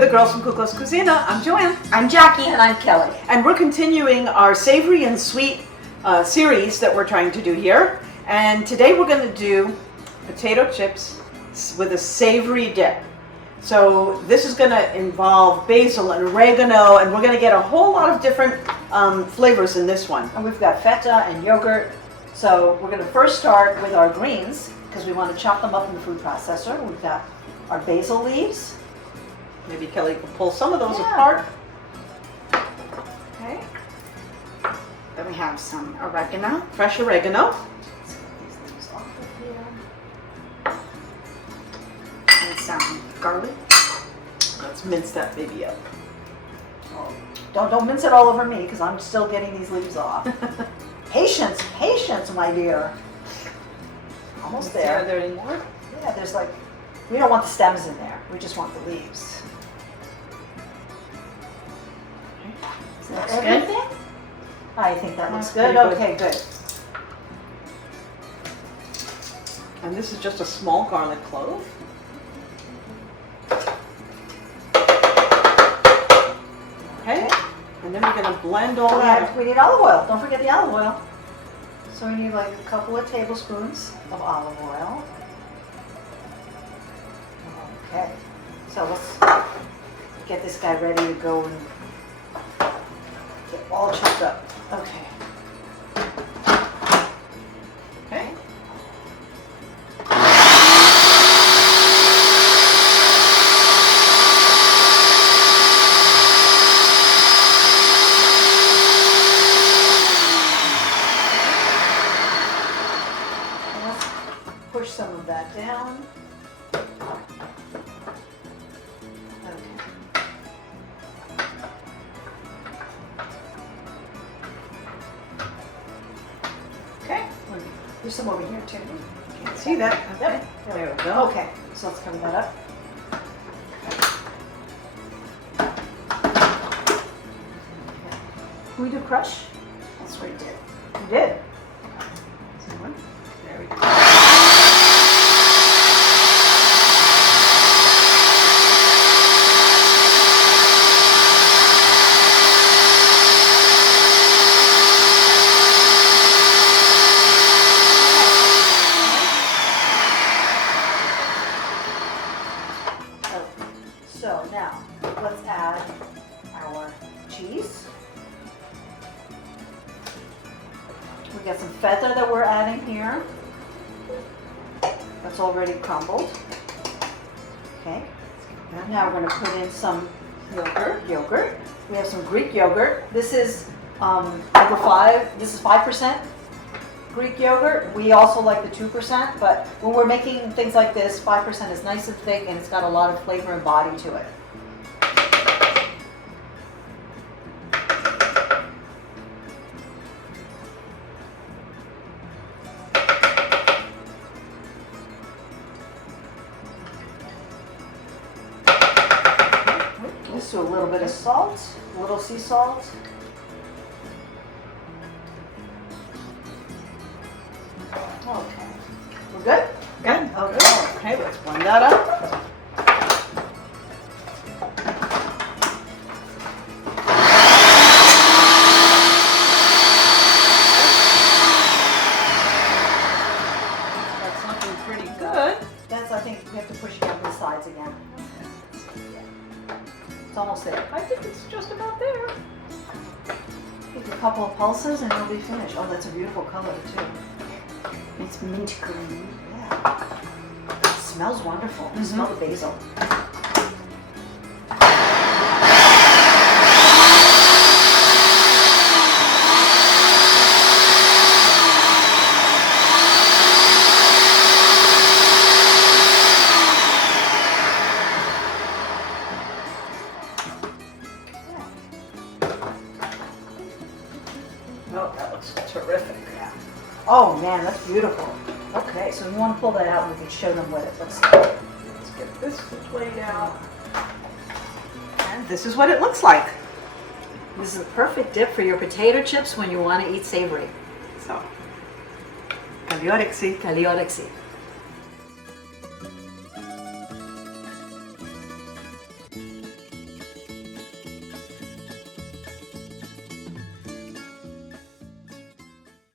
the girls from Cuckoos Cucina. I'm Joanne. I'm Jackie. And I'm Kelly. And we're continuing our savory and sweet series that we're trying to do here. And today we're going to do potato chips with a savory dip. So this is going to involve basil and oregano, and we're going to get a whole lot of different flavors in this one. And we've got feta and yogurt. So we're going to first start with our greens because we want to chop them up in the food processor. We've got our basil leaves. Maybe Kelly can pull some of those apart. Okay. Then we have some oregano. Fresh oregano. Let's get these leaves off of here. And some garlic. Let's mince that baby up. Oh, don't mince it all over me because I'm still getting these leaves off. Patience, patience, my dear. Almost there. Are there any more? Yeah, there's like, we don't want the stems in there. We just want the leaves. Is that Looks everything? good. I think that looks That's good. pretty good. Okay, good. And this is just a small garlic clove. Okay. And then we're going to blend all that. We need olive oil. Don't forget the olive oil. So we need like a couple of tablespoons of olive oil. Okay. So let's get this guy ready to go and get all chopped up. Okay. Okay. Let's push some of that down. Okay. Okay. There's some over here too. Can't see that. Okay. Yep. There we go. Okay, so let's cover that up. Can we do crush? That's what we did. You did. There we go. So now let's add our cheese. We got some feta that we're adding here. That's already crumbled. Okay. Now we're going to put in some yogurt. We have some Greek yogurt. This is number 5. This is 5% Greek yogurt. We also like the 2%, but when we're making things like this, 5% is nice and thick and it's got a lot of flavor and body to it. Let's do a little bit of salt, a little sea salt. Okay. We're good? Good. Okay. Okay, let's blend that up. That's looking pretty good. That's, I think, we have to push it down the sides again. It's almost there. I think it's just about there. Take a couple of pulses and it'll be finished. Oh, that's a beautiful color too. It's mint green. Yeah. It smells wonderful. You smell the basil. Oh, that looks terrific. Yeah. Oh man, that's beautiful. Okay, so you want to pull that out and we can show them what it looks like. Let's get this laid out. And this is what it looks like. This is a perfect dip for your potato chips when you want to eat savory. So, Kaliorixi. Kaliorixi.